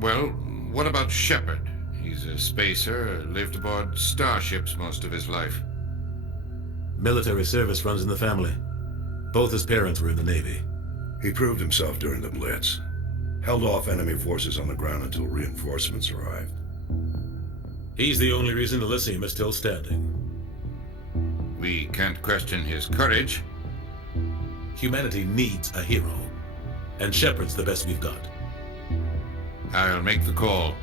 Well, what about Shepard? He's a spacer, lived aboard starships most of his life. Military service runs in the family. Both his parents were in the Navy. He proved himself during the Blitz. Held off enemy forces on the ground until reinforcements arrived. He's the only reason Elysium is still standing. We can't question his courage. Humanity needs a hero, and Shepard's the best we've got. I'll make the call.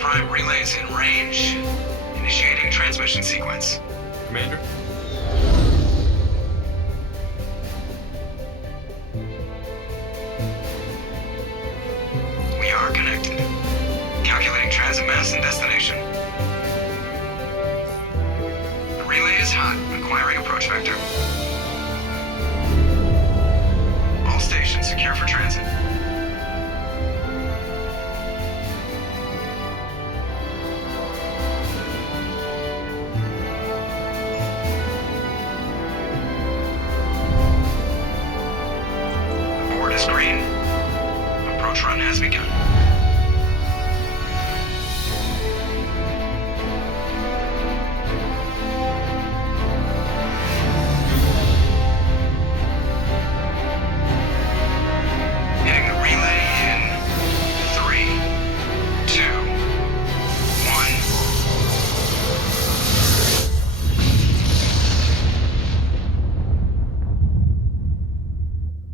Prime relays in range. Initiating transmission sequence. Commander? We are connected. Calculating transit mass and destination. The relay is hot. Acquiring approach vector. All stations secure for transit. Green. Approach run has begun. Hitting the relay in 3, 2,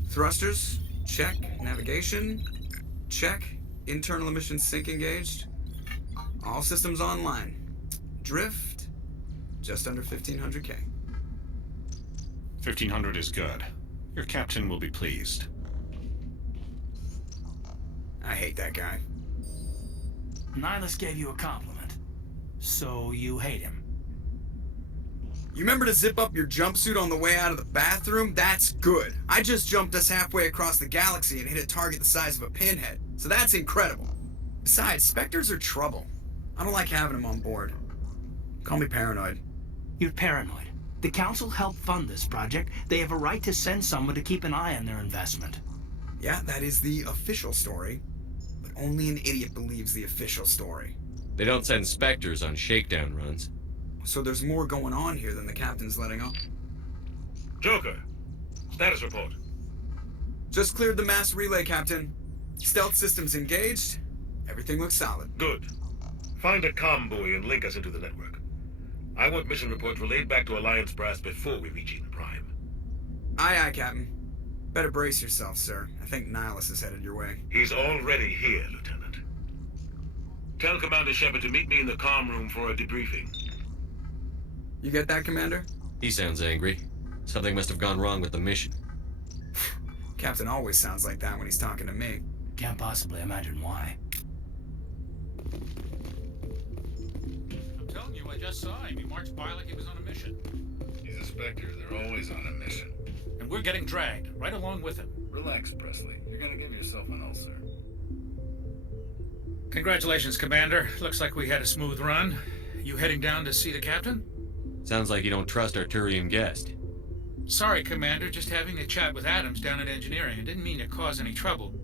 1. Thrusters. Check. Navigation. Check. Internal emissions sync engaged. All systems online. Drift. Just under 1500K. 1500 is good. Your captain will be pleased. I hate that guy. Nihilus gave you a compliment. So you hate him. You remember to zip up your jumpsuit on the way out of the bathroom? That's good. I just jumped us halfway across the galaxy and hit a target the size of a pinhead. So that's incredible. Besides, Spectres are trouble. I don't like having them on board. Call me paranoid. You're paranoid. The Council helped fund this project. They have a right to send someone to keep an eye on their investment. Yeah, that is the official story. But only an idiot believes the official story. They don't send Spectres on shakedown runs. So there's more going on here than the captain's letting on. Joker, status report. Just cleared the mass relay, Captain. Stealth systems engaged. Everything looks solid. Good. Find a comm buoy and link us into the network. I want mission reports relayed back to Alliance Brass before we reach Eden Prime. Aye, aye, Captain. Better brace yourself, sir. I think Nihilus is headed your way. He's already here, Lieutenant. Tell Commander Shepard to meet me in the comm room for a debriefing. You get that, Commander? He sounds angry. Something must have gone wrong with the mission. Captain always sounds like that when he's talking to me. Can't possibly imagine why. I'm telling you, I just saw him. He marched by like he was on a mission. He's a Spectre. They're always on a mission. And we're getting dragged, right along with him. Relax, Presley. You're gonna give yourself an ulcer. Congratulations, Commander. Looks like we had a smooth run. You heading down to see the captain? Sounds like you don't trust our Turian guest. Sorry, Commander. Just having a chat with Adams down at engineering. I didn't mean to cause any trouble.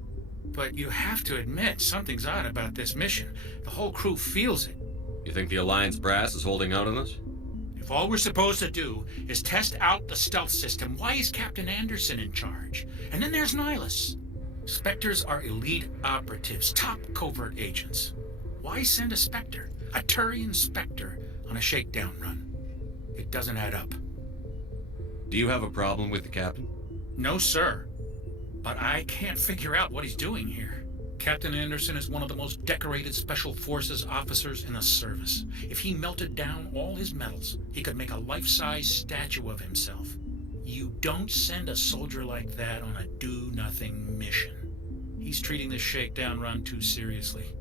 But you have to admit, something's odd about this mission. The whole crew feels it. You think the Alliance brass is holding out on us? If all we're supposed to do is test out the stealth system, why is Captain Anderson in charge? And then there's Nihilus. Spectres are elite operatives, top covert agents. Why send a Spectre, a Turian Spectre, on a shakedown run? It doesn't add up. Do you have a problem with the captain? No, sir. But I can't figure out what he's doing here. Captain Anderson is one of the most decorated Special Forces officers in the service. If he melted down all his medals, he could make a life-size statue of himself. You don't send a soldier like that on a do-nothing mission. He's treating this shakedown run too seriously.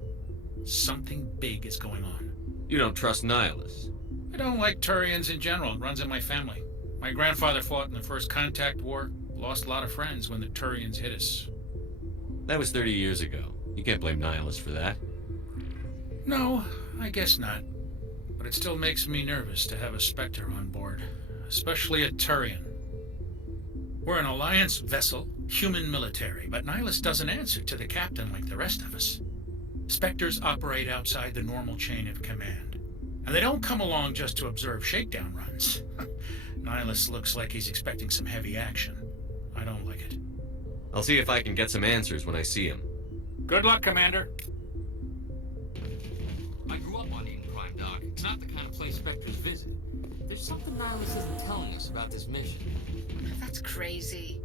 Something big is going on. You don't trust Nihilus. I don't like Turians in general. It runs in my family. My grandfather fought in the First Contact War. Lost a lot of friends when the Turians hit us. That was 30 years ago. You can't blame Nihilus for that. No, I guess not. But it still makes me nervous to have a Spectre on board. Especially a Turian. We're an Alliance vessel, human military, but Nihilus doesn't answer to the captain like the rest of us. Spectres operate outside the normal chain of command. And they don't come along just to observe shakedown runs. Nihilus looks like he's expecting some heavy action. I don't like it. I'll see if I can get some answers when I see him. Good luck, Commander. I grew up on Eden Prime, Doc. It's not the kind of place Spectres visit. There's something Nihilus isn't telling us about this mission. That's crazy.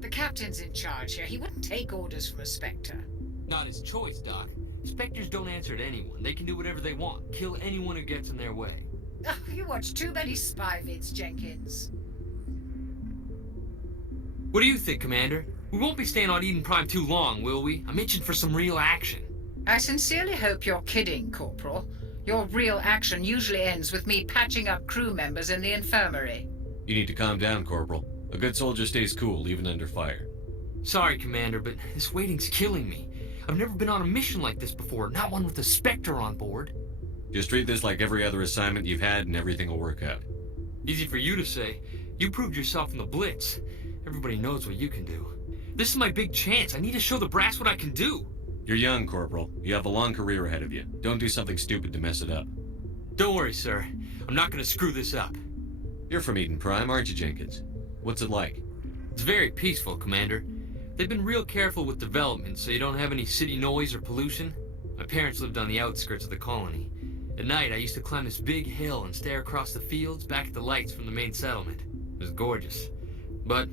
The captain's in charge here. He wouldn't take orders from a Spectre. Not his choice, Doc. Spectres don't answer to anyone. They can do whatever they want. Kill anyone who gets in their way. Oh, you watch too many spy vids, Jenkins. What do you think, Commander? We won't be staying on Eden Prime too long, will we? I'm itching for some real action. I sincerely hope you're kidding, Corporal. Your real action usually ends with me patching up crew members in the infirmary. You need to calm down, Corporal. A good soldier stays cool, even under fire. Sorry, Commander, but this waiting's killing me. I've never been on a mission like this before, not one with a Spectre on board. Just treat this like every other assignment you've had and everything will work out. Easy for you to say. You proved yourself in the Blitz. Everybody knows what you can do. This is my big chance. I need to show the brass what I can do. You're young, Corporal. You have a long career ahead of you. Don't do something stupid to mess it up. Don't worry, sir. I'm not gonna screw this up. You're from Eden Prime, aren't you, Jenkins? What's it like? It's very peaceful, Commander. They've been real careful with development, so you don't have any city noise or pollution. My parents lived on the outskirts of the colony. At night, I used to climb this big hill and stare across the fields back at the lights from the main settlement. It was gorgeous. But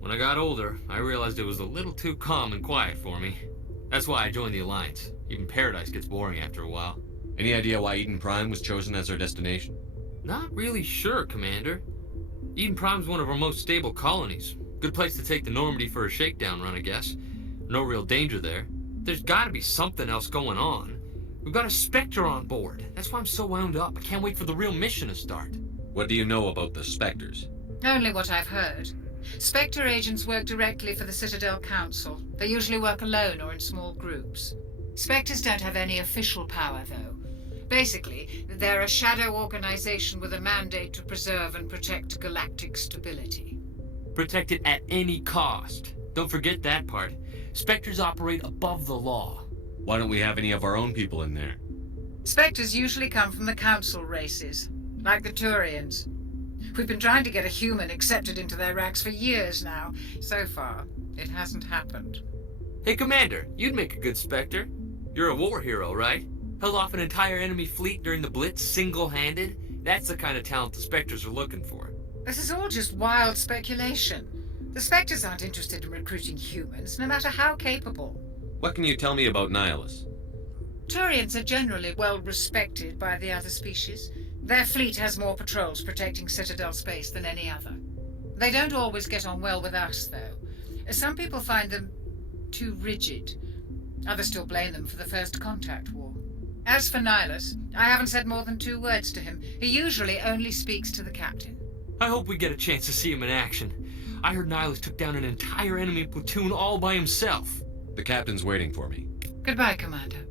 when I got older, I realized it was a little too calm and quiet for me. That's why I joined the Alliance. Even Paradise gets boring after a while. Any idea why Eden Prime was chosen as our destination? Not really sure, Commander. Eden Prime's one of our most stable colonies. Good place to take the Normandy for a shakedown run, I guess. No real danger there. There's gotta be something else going on. We've got a Spectre on board. That's why I'm so wound up. I can't wait for the real mission to start. What do you know about the Spectres? Only what I've heard. Spectre agents work directly for the Citadel Council. They usually work alone or in small groups. Spectres don't have any official power, though. Basically, they're a shadow organization with a mandate to preserve and protect galactic stability. Protect it at any cost. Don't forget that part. Spectres operate above the law. Why don't we have any of our own people in there? Spectres usually come from the Council races, like the Turians. We've been trying to get a human accepted into their ranks for years now. So far, it hasn't happened. Hey, Commander, you'd make a good Spectre. You're a war hero, right? Held off an entire enemy fleet during the Blitz single-handed? That's the kind of talent the Spectres are looking for. This is all just wild speculation. The Spectres aren't interested in recruiting humans, no matter how capable. What can you tell me about Nihilus? Turians are generally well respected by the other species. Their fleet has more patrols protecting Citadel space than any other. They don't always get on well with us, though. Some people find them too rigid. Others still blame them for the First Contact War. As for Nihilus, I haven't said more than 2 words to him. He usually only speaks to the captain. I hope we get a chance to see him in action. I heard Nihilus took down an entire enemy platoon all by himself. The captain's waiting for me. Goodbye, Commander.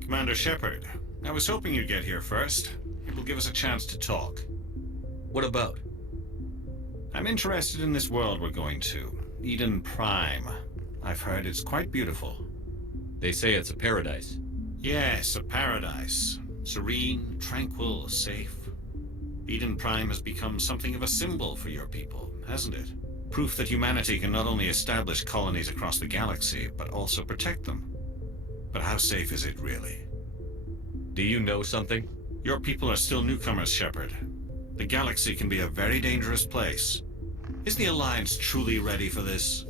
Commander Shepard, I was hoping you'd get here first. It will give us a chance to talk. What about? I'm interested in this world we're going to, Eden Prime. I've heard it's quite beautiful. They say it's a paradise. Yes, a paradise. Serene, tranquil, safe. Eden Prime has become something of a symbol for your people, hasn't it? Proof that humanity can not only establish colonies across the galaxy, but also protect them. But how safe is it really? Do you know something? Your people are still newcomers, Shepard. The galaxy can be a very dangerous place. Is the Alliance truly ready for this?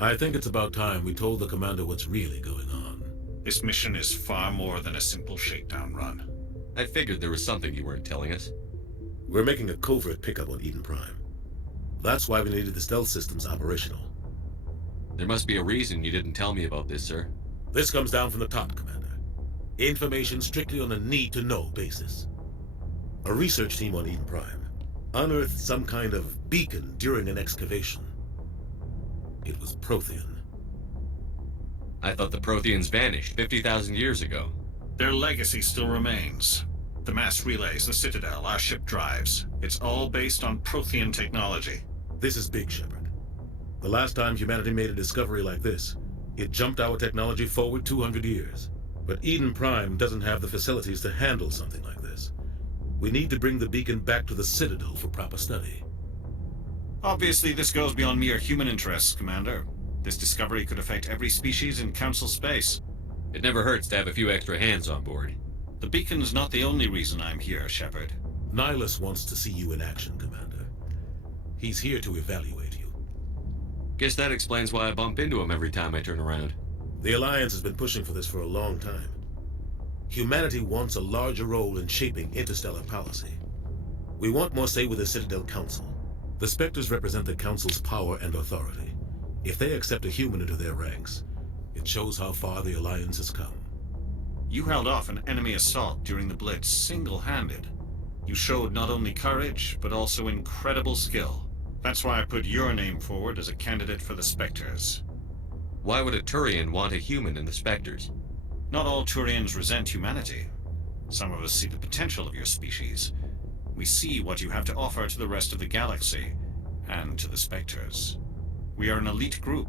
I think it's about time we told the commander what's really going on. This mission is far more than a simple shakedown run. I figured there was something you weren't telling us. We're making a covert pickup on Eden Prime. That's why we needed the stealth systems operational. There must be a reason you didn't tell me about this, sir. This comes down from the top, Commander. Information strictly on a need-to-know basis. A research team on Eden Prime unearthed some kind of beacon during an excavation. It was Prothean. I thought the Protheans vanished 50,000 years ago. Their legacy still remains. The mass relays, the Citadel, our ship drives. It's all based on Prothean technology. This is big, Shepard. The last time humanity made a discovery like this, it jumped our technology forward 200 years. But Eden Prime doesn't have the facilities to handle something like this. We need to bring the beacon back to the Citadel for proper study. Obviously, this goes beyond mere human interests, Commander. This discovery could affect every species in Council space. It never hurts to have a few extra hands on board. The beacon's not the only reason I'm here, Shepard. Nihilus wants to see you in action, Commander. He's here to evaluate you. Guess that explains why I bump into him every time I turn around. The Alliance has been pushing for this for a long time. Humanity wants a larger role in shaping interstellar policy. We want more say with the Citadel Council. The Spectres represent the Council's power and authority. If they accept a human into their ranks, it shows how far the Alliance has come. You held off an enemy assault during the Blitz single-handed. You showed not only courage, but also incredible skill. That's why I put your name forward as a candidate for the Spectres. Why would a Turian want a human in the Spectres? Not all Turians resent humanity. Some of us see the potential of your species. We see what you have to offer to the rest of the galaxy, and to the Spectres. We are an elite group.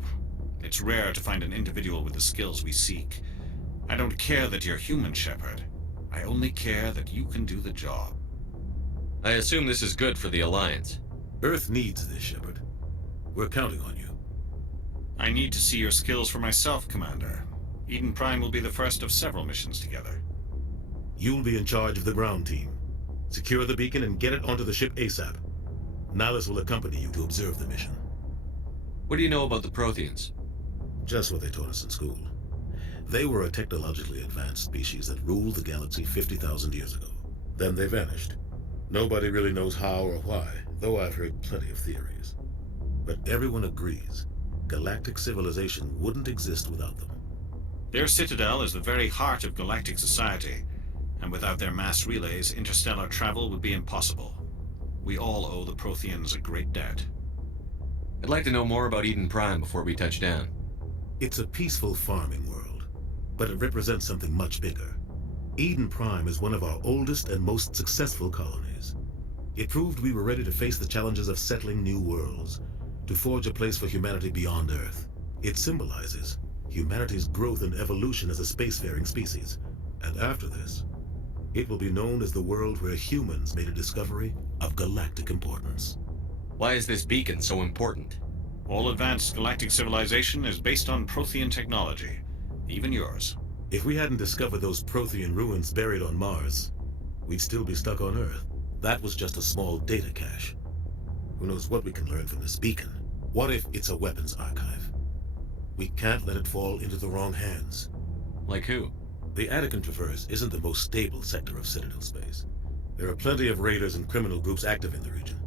It's rare to find an individual with the skills we seek. I don't care that you're human, Shepard. I only care that you can do the job. I assume this is good for the Alliance. Earth needs this, Shepard. We're counting on you. I need to see your skills for myself, Commander. Eden Prime will be the first of several missions together. You'll be in charge of the ground team. Secure the beacon and get it onto the ship ASAP. Nihilus will accompany you to observe the mission. What do you know about the Protheans? Just what they taught us in school. They were a technologically advanced species that ruled the galaxy 50,000 years ago. Then they vanished. Nobody really knows how or why, though I've heard plenty of theories. But everyone agrees, galactic civilization wouldn't exist without them. Their citadel is the very heart of galactic society, and without their mass relays, interstellar travel would be impossible. We all owe the Protheans a great debt. I'd like to know more about Eden Prime before we touch down. It's a peaceful farming world, but it represents something much bigger. Eden Prime is one of our oldest and most successful colonies. It proved we were ready to face the challenges of settling new worlds, to forge a place for humanity beyond Earth. It symbolizes humanity's growth and evolution as a spacefaring species. And after this, it will be known as the world where humans made a discovery of galactic importance. Why is this beacon so important? All advanced galactic civilization is based on Prothean technology, even yours. If we hadn't discovered those Prothean ruins buried on Mars, we'd still be stuck on Earth. That was just a small data cache. Who knows what we can learn from this beacon? What if it's a weapons archive? We can't let it fall into the wrong hands. Like who? The Attican Traverse isn't the most stable sector of Citadel space. There are plenty of raiders and criminal groups active in the region.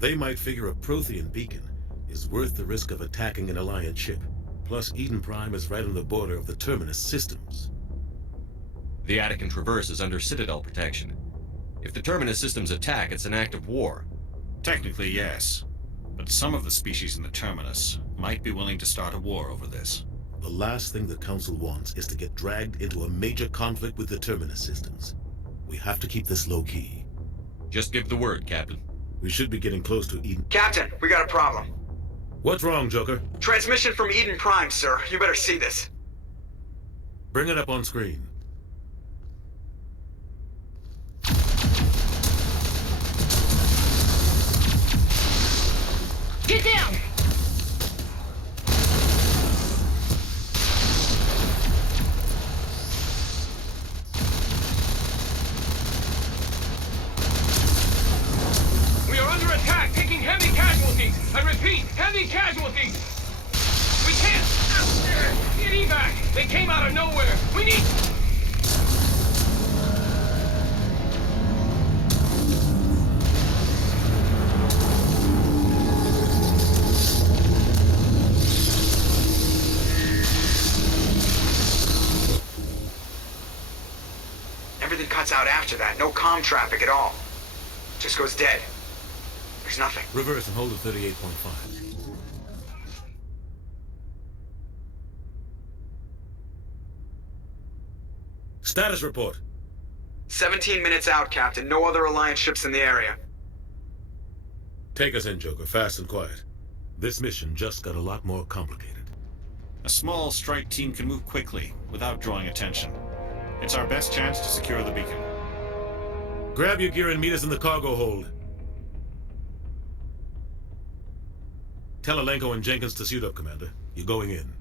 They might figure a Prothean beacon is worth the risk of attacking an Alliance ship. Plus, Eden Prime is right on the border of the Terminus systems. The Attican Traverse is under Citadel protection. If the Terminus systems attack, it's an act of war. Technically, yes. But some of the species in the Terminus might be willing to start a war over this. The last thing the Council wants is to get dragged into a major conflict with the Terminus systems. We have to keep this low-key. Just give the word, Captain. We should be getting close to Eden. Captain, we got a problem. What's wrong, Joker? Transmission from Eden Prime, sir. You better see this. Bring it up on screen. Get down! We are under attack, taking heavy casualties. I repeat, heavy casualties. We can't. Get evac. They came out of nowhere! We need... Everything cuts out after that. No comm traffic at all. Just goes dead. There's nothing. Reverse and hold at 38.5. Status report. 17 minutes out, Captain. No other Alliance ships in the area. Take us in, Joker, fast and quiet. This mission just got a lot more complicated. A small strike team can move quickly, without drawing attention. It's our best chance to secure the beacon. Grab your gear and meet us in the cargo hold. Tell Alenko and Jenkins to suit up, Commander. You're going in.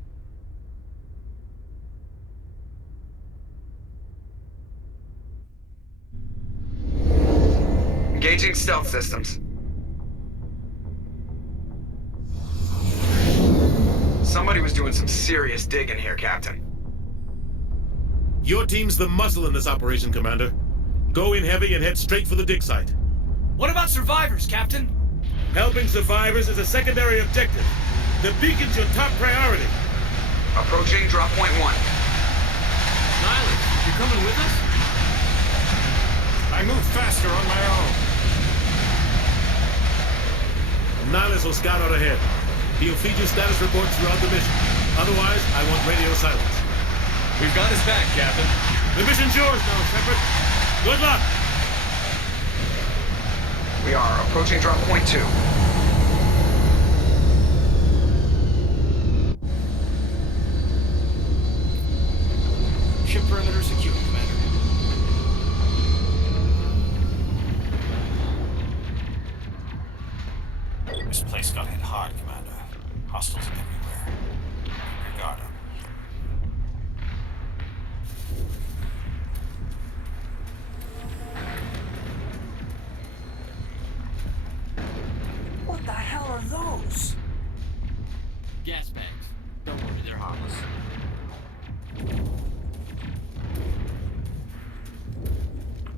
Engaging stealth systems. Somebody was doing some serious digging here, Captain. Your team's the muscle in this operation, Commander. Go in heavy and head straight for the dig site. What about survivors, Captain? Helping survivors is a secondary objective. The beacon's your top priority. Approaching drop point 1. Nihilus, you're coming with us? I move faster on my own. Nihilus will scout out ahead. He'll feed you status reports throughout the mission. Otherwise, I want radio silence. We've got his back, Captain. The mission's yours now, Shepard. Good luck! We are approaching drop point 2. Ship perimeter secure, Commander. This place got hit hard, Commander. Hostiles everywhere. Keep your guard up. What the hell are those? Gas bags. Don't worry, they're harmless.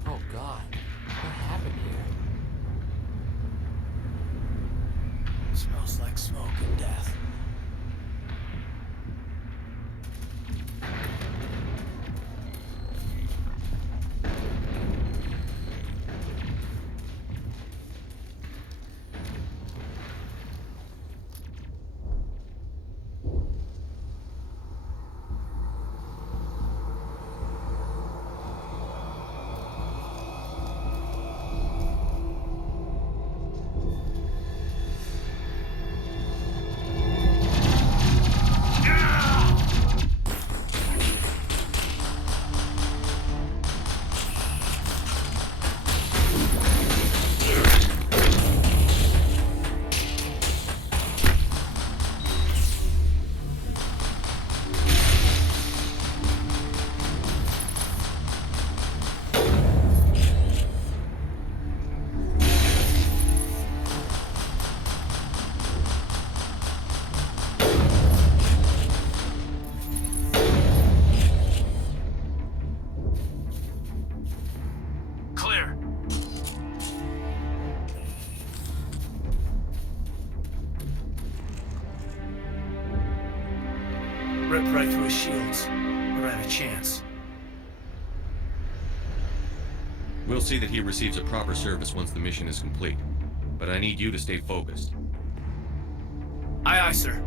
Oh God, what happened here? Smells like smoke and death. Ripped right through his shields. Never had a chance. We'll see that he receives a proper service once the mission is complete. But I need you to stay focused. Aye, aye, sir.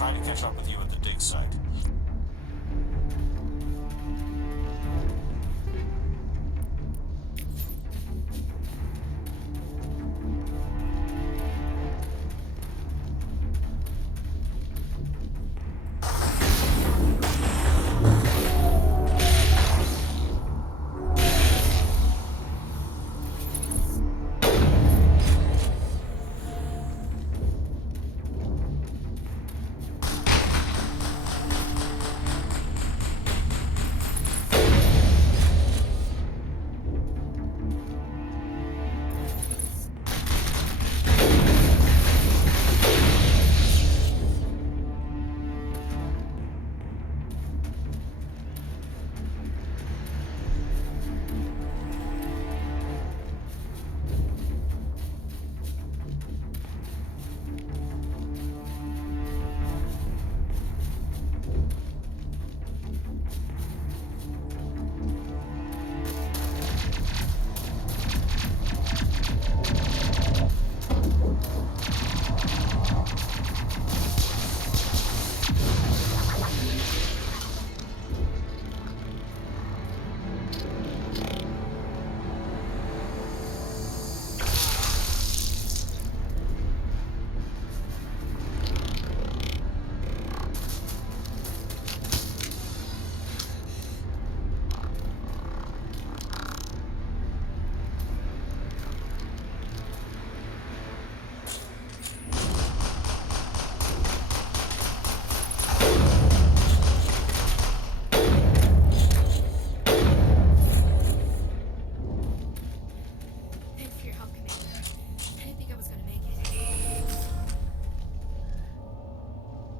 try to catch up with you at the dig site.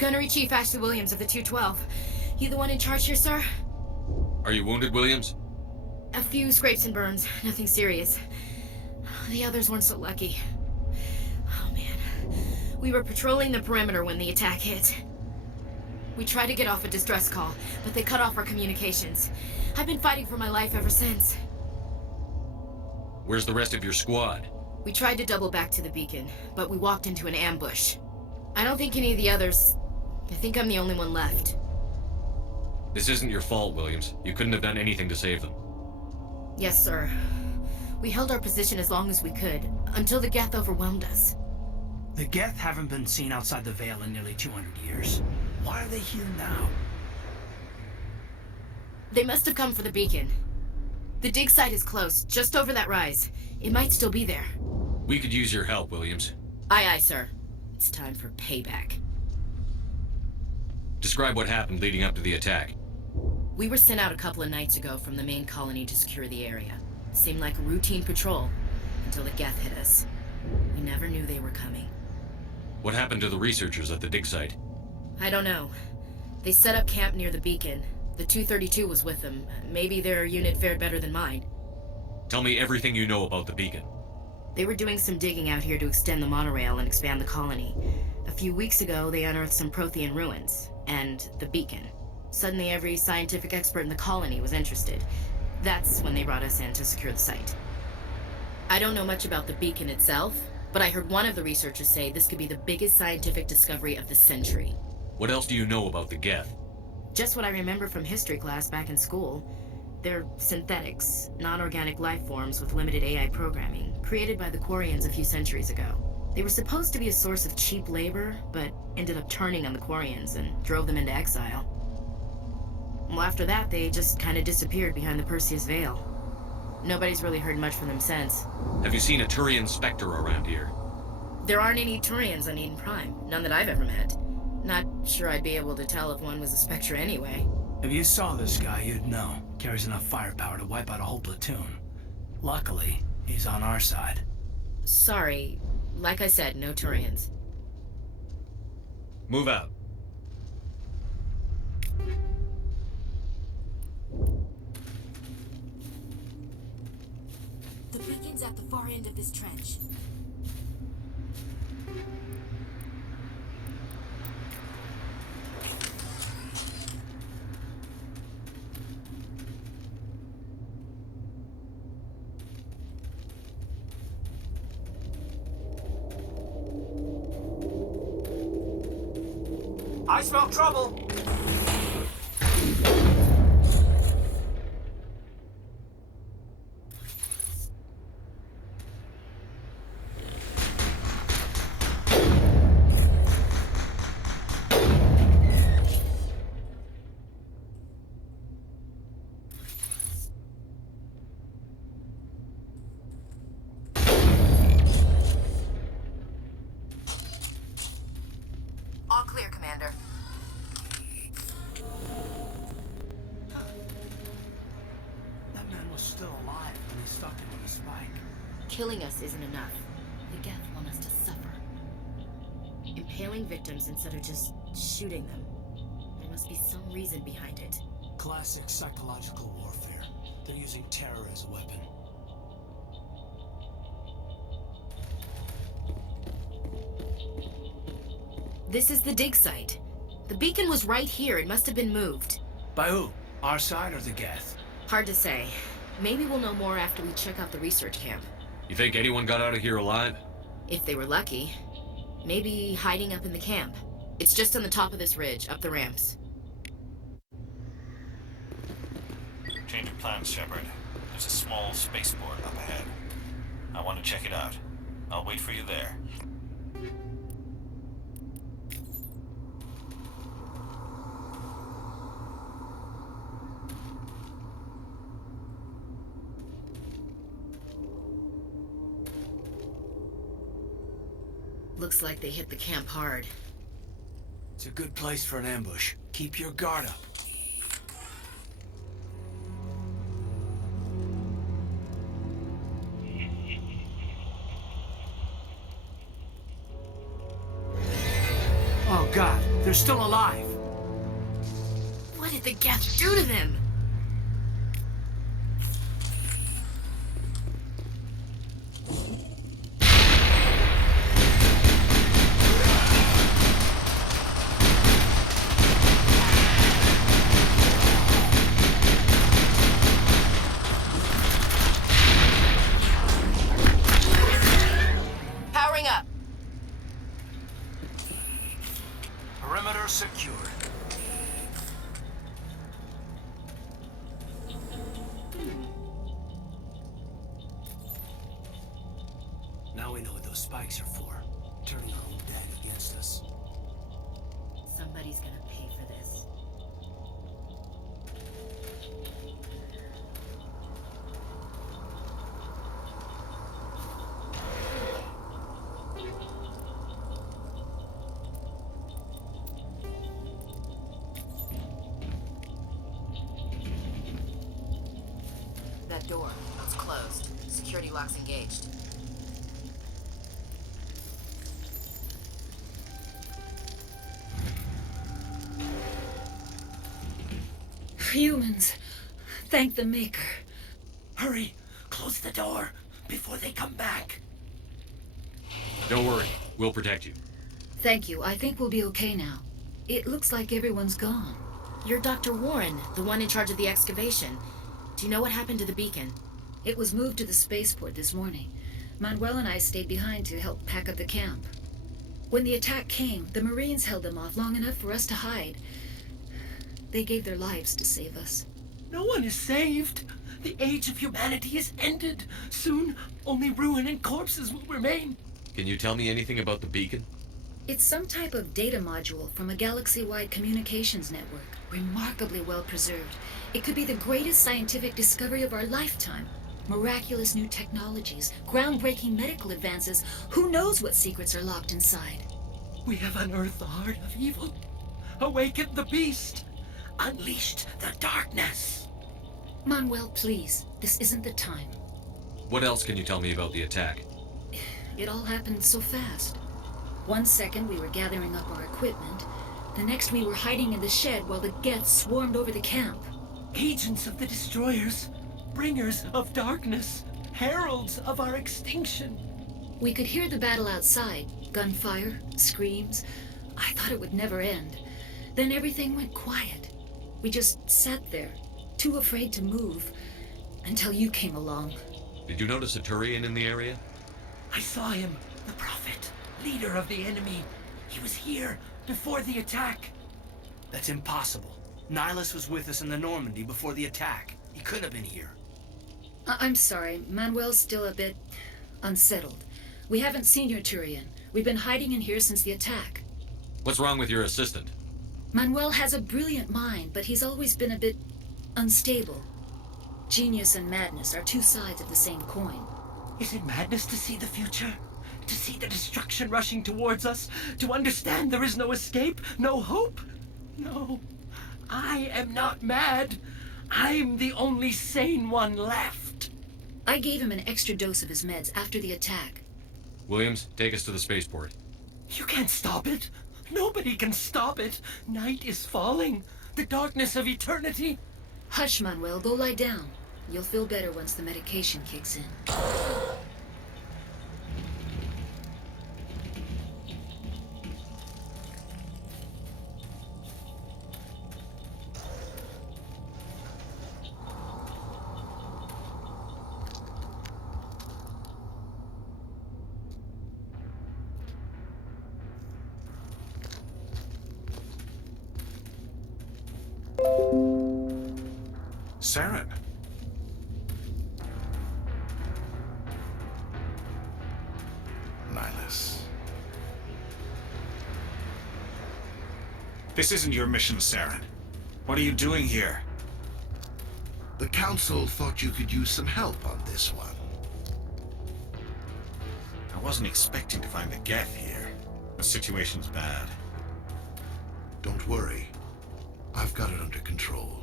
Gunnery Chief Ashley Williams of the 212. You the one in charge here, sir? Are you wounded, Williams? A few scrapes and burns, nothing serious. The others weren't so lucky. Oh man. We were patrolling the perimeter when the attack hit. We tried to get off a distress call, but they cut off our communications. I've been fighting for my life ever since. Where's the rest of your squad? We tried to double back to the beacon, but we walked into an ambush. I don't think any of the others... I think I'm the only one left. This isn't your fault, Williams. You couldn't have done anything to save them. Yes, sir. We held our position as long as we could, until the Geth overwhelmed us. The Geth haven't been seen outside the Veil in nearly 200 years. Why are they here now? They must have come for the beacon. The dig site is close, just over that rise. It might still be there. We could use your help, Williams. Aye, aye, sir. It's time for payback. Describe what happened leading up to the attack. We were sent out a couple of nights ago from the main colony to secure the area. Seemed like a routine patrol, until the Geth hit us. We never knew they were coming. What happened to the researchers at the dig site? I don't know. They set up camp near the beacon. The 232 was with them. Maybe their unit fared better than mine. Tell me everything you know about the beacon. They were doing some digging out here to extend the monorail and expand the colony. A few weeks ago, they unearthed some Prothean ruins, and the beacon. Suddenly every scientific expert in the colony was interested. That's when they brought us in to secure the site. I don't know much about the beacon itself, but I heard one of the researchers say this could be the biggest scientific discovery of the century. What else do you know about the Geth? Just what I remember from history class back in school. They're synthetics, non-organic life forms with limited AI programming, created by the Quarians a few centuries ago. They were supposed to be a source of cheap labor, but ended up turning on the Quarians and drove them into exile. Well, after that, they just kind of disappeared behind the Perseus Veil. Nobody's really heard much from them since. Have you seen a Turian Spectre around here? There aren't any Turians on Eden Prime, none that I've ever met. Not sure I'd be able to tell if one was a Spectre anyway. If you saw this guy, you'd know. Carries enough firepower to wipe out a whole platoon. Luckily, he's on our side. Sorry. Like I said, no Turians. Move out. The beacon's at the far end of this trench. I smell trouble. All clear, Commander. That man was still alive when he stuck into the spike. Killing us isn't enough. The Geth want us to suffer. Impaling victims instead of just shooting them. There must be some reason behind it. Classic psychological warfare. They're using terror as a weapon. This is the dig site. The beacon was right here. It must have been moved. By who? Our side or the Geth? Hard to say. Maybe we'll know more after we check out the research camp. You think anyone got out of here alive? If they were lucky. Maybe hiding up in the camp. It's just on the top of this ridge, up the ramps. Change of plans, Shepard. There's a small spaceport up ahead. I want to check it out. I'll wait for you there. Looks like they hit the camp hard. It's a good place for an ambush. Keep your guard up. Oh God, they're still alive. What did the Geth do to them? Powering up. Perimeter secured. Now we know what those spikes are for. Turning our own dead against us. Somebody's gonna pay for this. That door, it's closed. Security lock's engaged. Humans, thank the Maker. Hurry! Close the door before they come back. Don't worry, we'll protect you. Thank you. I think we'll be okay now. It looks like everyone's gone. You're Dr. Warren, the one in charge of the excavation. Do you know what happened to the beacon? It was moved to the spaceport this morning. Manuel and I stayed behind to help pack up the camp. When the attack came, the Marines held them off long enough for us to hide. They gave their lives to save us. No one is saved. The age of humanity is ended. Soon, only ruin and corpses will remain. Can you tell me anything about the beacon? It's some type of data module from a galaxy-wide communications network. Remarkably well preserved. It could be the greatest scientific discovery of our lifetime. Miraculous new technologies, groundbreaking medical advances. Who knows what secrets are locked inside? We have unearthed the heart of evil, awakened the beast, unleashed the darkness. Manuel, please. This isn't the time. What else can you tell me about the attack? It all happened so fast. 1 second we were gathering up our equipment. The next we were hiding in the shed while the Geth swarmed over the camp. Agents of the destroyers, bringers of darkness, heralds of our extinction. We could hear the battle outside. Gunfire, screams. I thought it would never end. Then everything went quiet. We just sat there, too afraid to move, until you came along. Did you notice a Turian in the area? I saw him, the Prophet, leader of the enemy. He was here before the attack. That's impossible. Nihilus was with us in the Normandy before the attack. He couldn't have been here. I'm sorry. Manuel's still a bit unsettled. We haven't seen your Turian. We've been hiding in here since the attack. What's wrong with your assistant? Manuel has a brilliant mind, but he's always been a bit unstable. Genius and madness are two sides of the same coin. Is it madness to see the future? To see the destruction rushing towards us? To understand there is no escape? No hope? No. I am not mad. I'm the only sane one left. I gave him an extra dose of his meds after the attack. Williams, take us to the spaceport. You can't stop it. Nobody can stop it. Night is falling. The darkness of eternity. Hush, Manuel. Go lie down. You'll feel better once the medication kicks in. Saren. Nihilus. This isn't your mission, Saren. What are you doing here? The Council thought you could use some help on this one. I wasn't expecting to find the Geth here. The situation's bad. Don't worry. I've got it under control.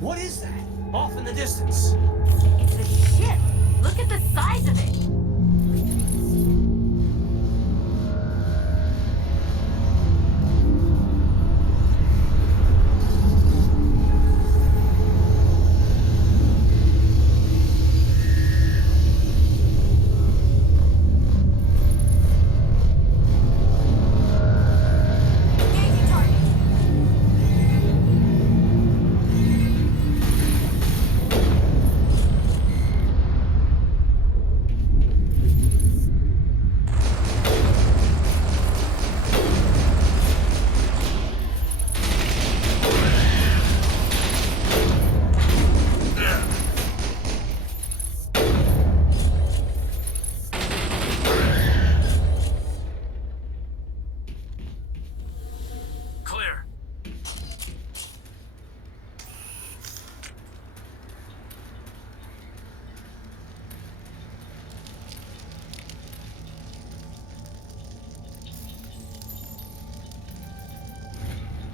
What is that? Off in the distance. It's a ship. Look at the size of it.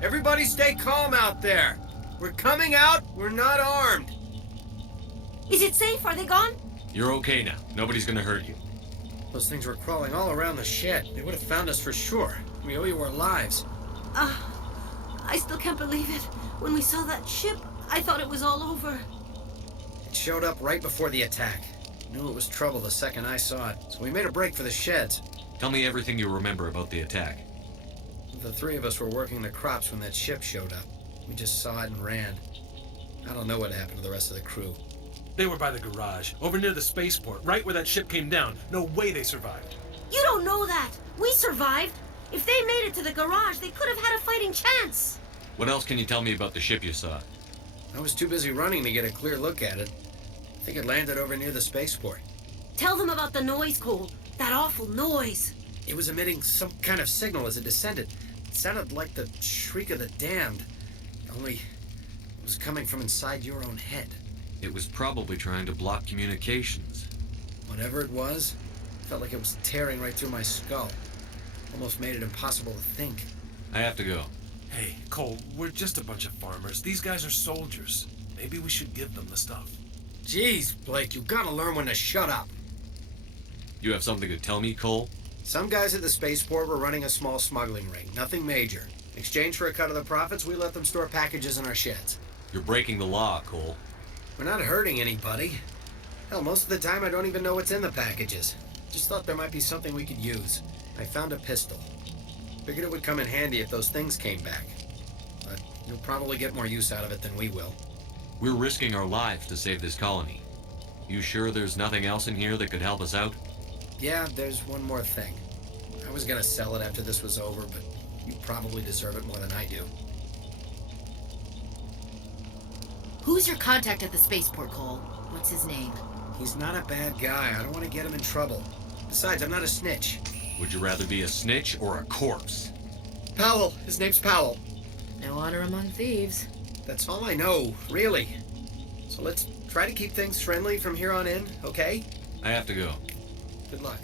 Everybody stay calm out there. We're coming out. We're not armed. Is it safe? Are they gone? You're okay now. Nobody's gonna hurt you. Those things were crawling all around the shed. They would have found us for sure. We owe you our lives. I still can't believe it. When we saw that ship, I thought it was all over. It showed up right before the attack. Knew it was trouble the second I saw it, so we made a break for the sheds. Tell me everything you remember about the attack. The three of us were working the crops when that ship showed up. We just saw it and ran. I don't know what happened to the rest of the crew. They were by the garage, over near the spaceport, right where that ship came down. No way they survived. You don't know that. We survived. If they made it to the garage, they could have had a fighting chance. What else can you tell me about the ship you saw? I was too busy running to get a clear look at it. I think it landed over near the spaceport. Tell them about the noise, Cole. That awful noise. It was emitting some kind of signal as it descended. It sounded like the shriek of the damned. Only it was coming from inside your own head. It was probably trying to block communications. Whatever it was, felt like it was tearing right through my skull. Almost made it impossible to think. I have to go. Hey, Cole, we're just a bunch of farmers. These guys are soldiers. Maybe we should give them the stuff. Jeez, Blake, you gotta learn when to shut up. You have something to tell me, Cole? Some guys at the spaceport were running a small smuggling ring. Nothing major. In exchange for a cut of the profits, we let them store packages in our sheds. You're breaking the law, Cole. We're not hurting anybody. Hell, most of the time I don't even know what's in the packages. Just thought there might be something we could use. I found a pistol. Figured it would come in handy if those things came back. But you'll probably get more use out of it than we will. We're risking our lives to save this colony. You sure there's nothing else in here that could help us out? Yeah, there's one more thing. I was gonna sell it after this was over, but you probably deserve it more than I do. Who's your contact at the spaceport, Cole? What's his name? He's not a bad guy. I don't want to get him in trouble. Besides, I'm not a snitch. Would you rather be a snitch or a corpse? Powell. His name's Powell. No honor among thieves. That's all I know, really. So let's try to keep things friendly from here on in, okay? I have to go. Good luck.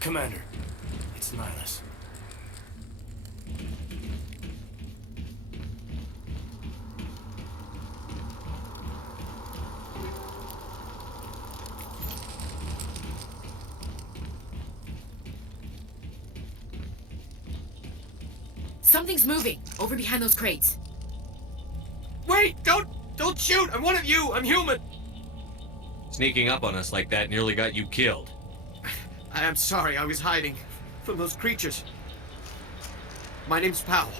Commander, it's Nihilus. Something's moving over behind those crates. Wait! Don't shoot! I'm one of you! I'm human! Sneaking up on us like that nearly got you killed. I am sorry, I was hiding from those creatures. My name's Powell.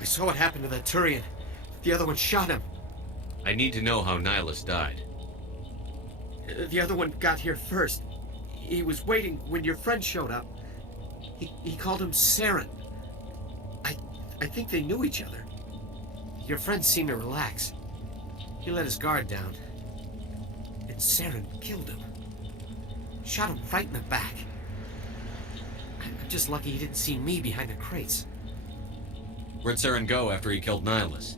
I saw what happened to that Turian. The other one shot him. I need to know how Nihilus died. The other one got here first. He was waiting when your friend showed up. He called him Saren. I think they knew each other. Your friend seemed to relax. He let his guard down. And Saren killed him. Shot him right in the back. I'm just lucky he didn't see me behind the crates. Where'd Saren go after he killed Nihilus?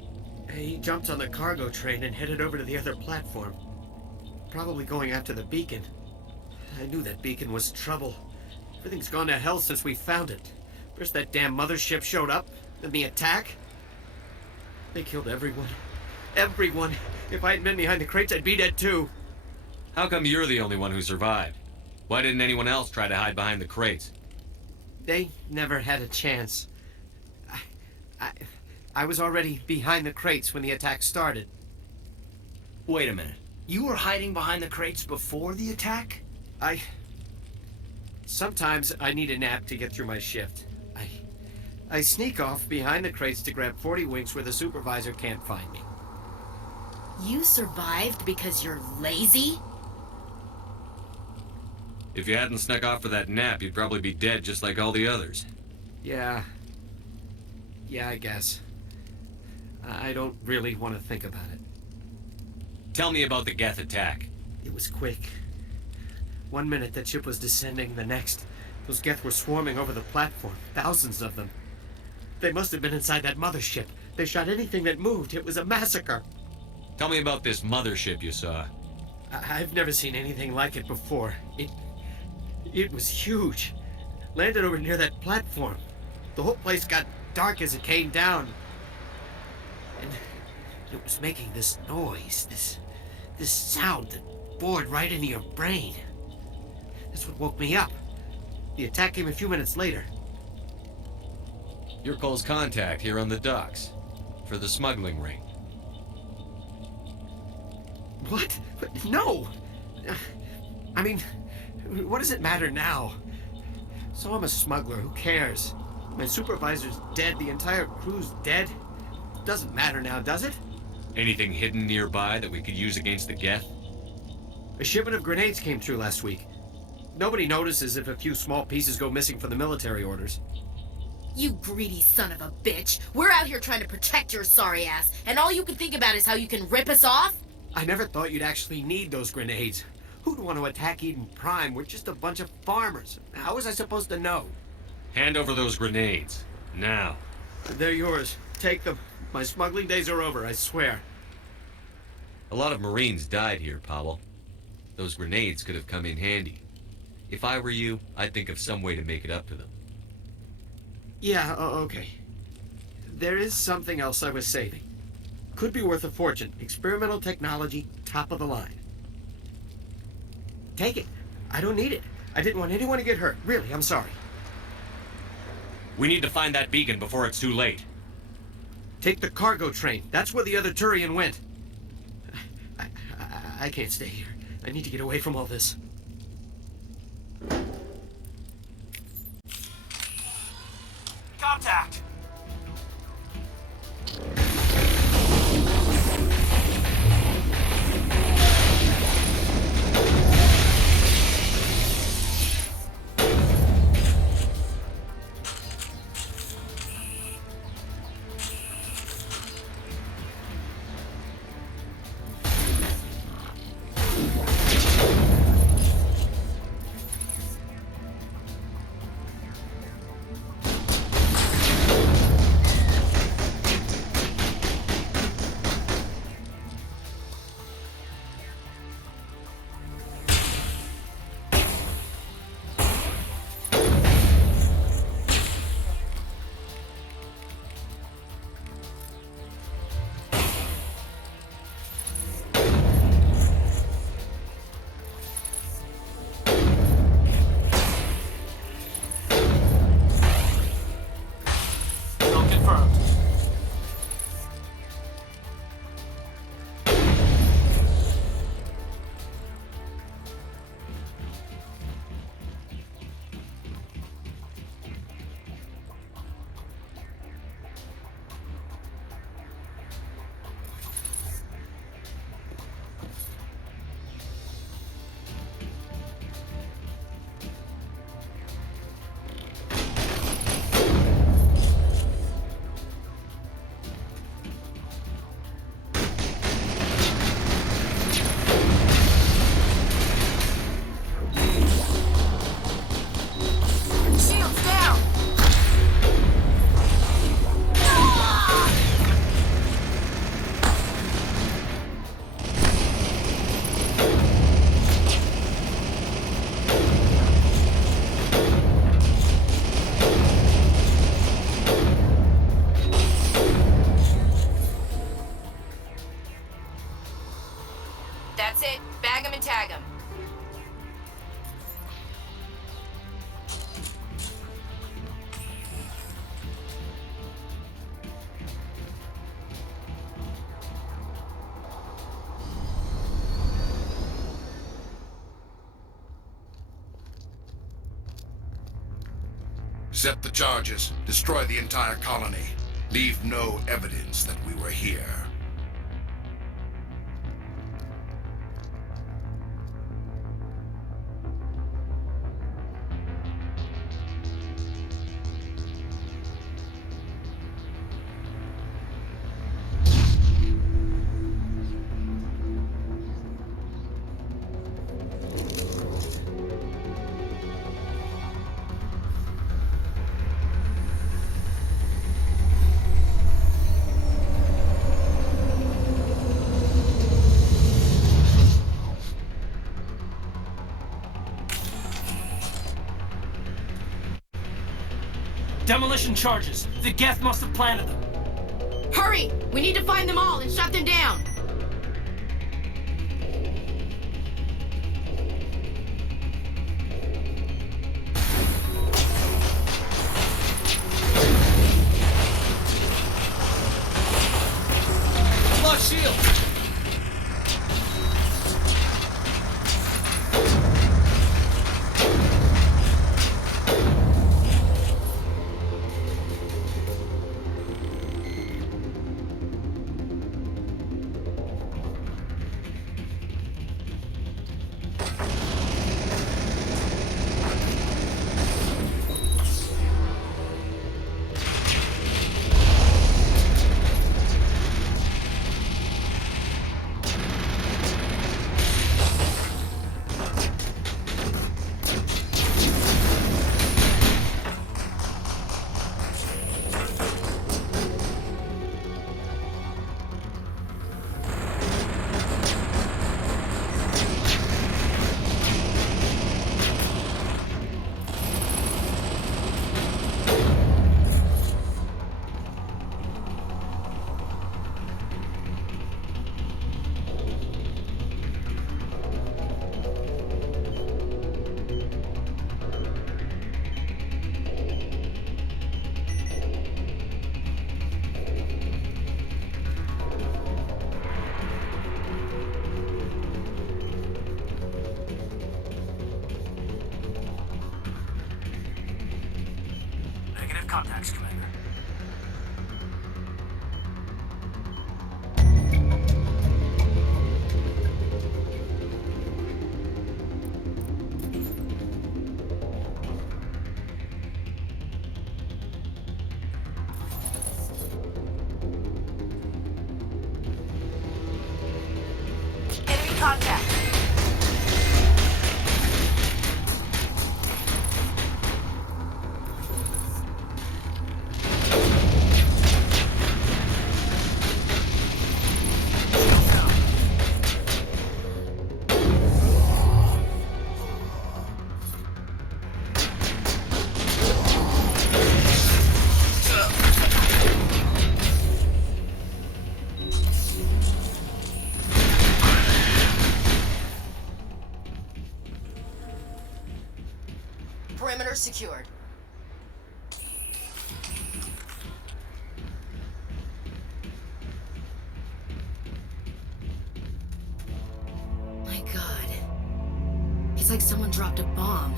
He jumped on the cargo train and headed over to the other platform. Probably going after the beacon. I knew that beacon was trouble. Everything's gone to hell since we found it. First that damn mothership showed up, then the attack. They killed everyone. Everyone. If I hadn't been behind the crates, I'd be dead too. How come you're the only one who survived? Why didn't anyone else try to hide behind the crates? They never had a chance. I was already behind the crates when the attack started. Wait a minute. You were hiding behind the crates before the attack? Sometimes I need a nap to get through my shift. I sneak off behind the crates to grab 40 winks where the supervisor can't find me. You survived because you're lazy? If you hadn't snuck off for that nap, you'd probably be dead just like all the others. Yeah, I guess. I don't really want to think about it. Tell me about the Geth attack. It was quick. 1 minute that ship was descending, the next, those Geth were swarming over the platform. Thousands of them. They must have been inside that mothership. They shot anything that moved. It was a massacre. Tell me about this mothership you saw. I've never seen anything like it before. It was huge. Landed over near that platform. The whole place got dark as it came down. And it was making this noise, this sound that bored right into your brain. That's what woke me up. The attack came a few minutes later. You're Cole's contact here on the docks. For the smuggling ring. What? No! I mean, what does it matter now? So I'm a smuggler, who cares? My supervisor's dead, the entire crew's dead. Doesn't matter now, does it? Anything hidden nearby that we could use against the Geth? A shipment of grenades came through last week. Nobody notices if a few small pieces go missing from the military orders. You greedy son of a bitch. We're out here trying to protect your sorry ass, and all you can think about is how you can rip us off? I never thought you'd actually need those grenades. Who'd want to attack Eden Prime? We're just a bunch of farmers. How was I supposed to know? Hand over those grenades. Now. They're yours. Take them. My smuggling days are over, I swear. A lot of Marines died here, Powell. Those grenades could have come in handy. If I were you, I'd think of some way to make it up to them. Yeah, okay. There is something else I was saving. Could be worth a fortune. Experimental technology, top of the line. Take it. I don't need it. I didn't want anyone to get hurt. Really, I'm sorry. We need to find that beacon before it's too late. Take the cargo train. That's where the other Turian went. I can't stay here. I need to get away from all this. Contact! That's it. Bag 'em and tag 'em. Set the charges. Destroy the entire colony. Leave no evidence that we were here. Demolition charges. The Geth must have planted them. Hurry! We need to find them all and shut them down. Lost shield! Contacts, Commander. Enemy contact. Perimeter secured. My God. It's like someone dropped a bomb.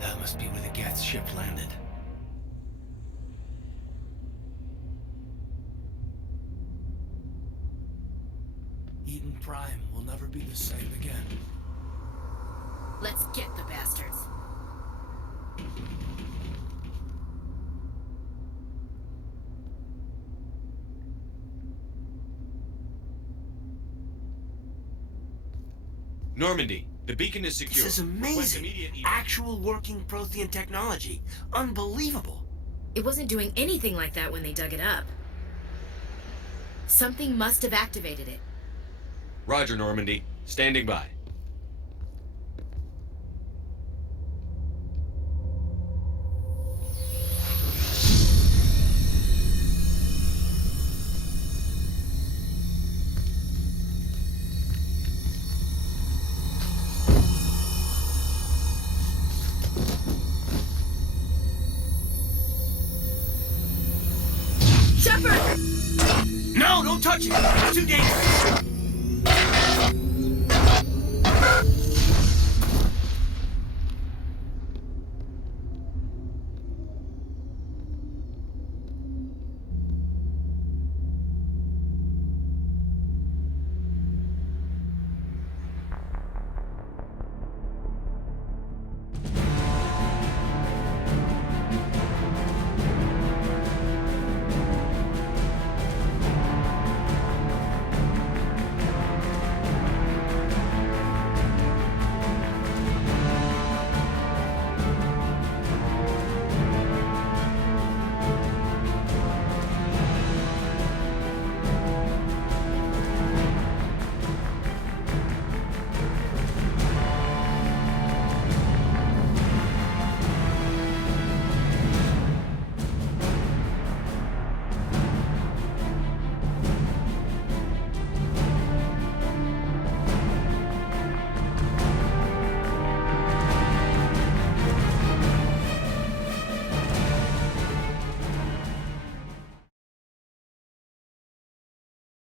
That must be where the Geth ship landed. Eden Prime will never be the same again. Let's get the bastards. Normandy, the beacon is secure. This is amazing. Actual working Prothean technology. Unbelievable. It wasn't doing anything like that when they dug it up. Something must have activated it. Roger, Normandy. Standing by. Shepard! No, don't touch it! It's too dangerous!